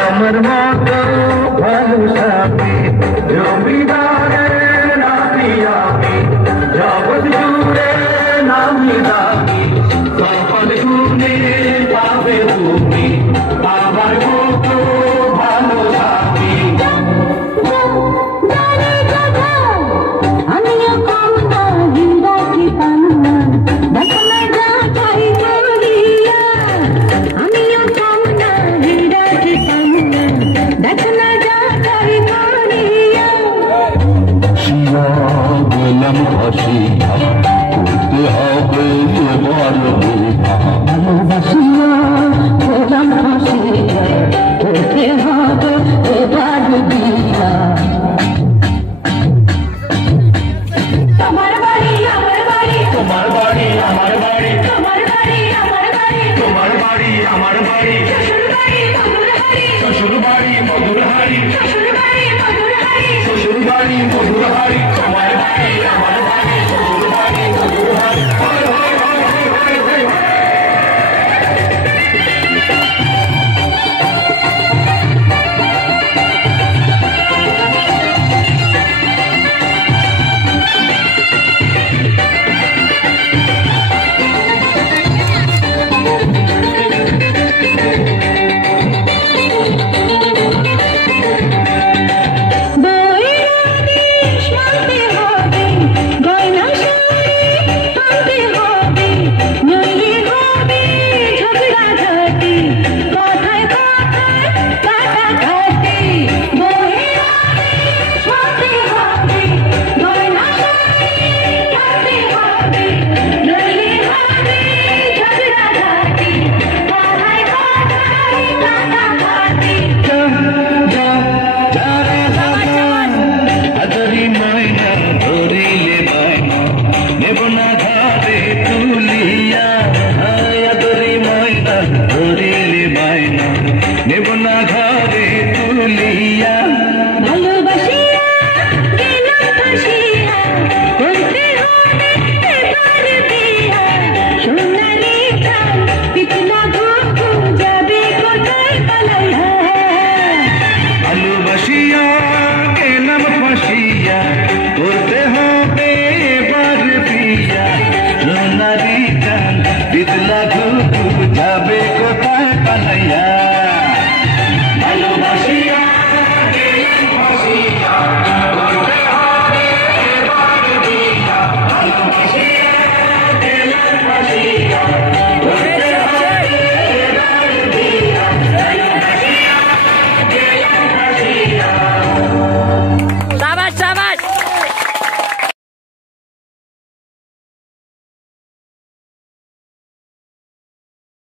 আমার মতো ভালো সাথী জমিদারের নাতি আমি জগৎ জুড়ে নামি দামি সকল গুণে পাবে তুমি আমার মতো ভালো সাথী গেলাম ভাসিয়া করতে হবে এবার ভাসিয়া গেলাম ভাসিয়া করতে হবে এবার বিয়া তোমার বাড়ি আমার বাড়ি তোমার বাড়ি আমার বাড়ি তোমার বাড়ি আমার বাড়ি তোমার বাড়ি আমার বাড়ি শ্বশুর বাড়ি মধুর হাড়ি শ্বশুর বাড়ি মধুর হাড়ি শ্বশুর বাড়ি মধুর হাড়ি তোমার বাড়ি আমার বাড়ি শ্বশুর বাড়ি মধুর হাড়ি যাবে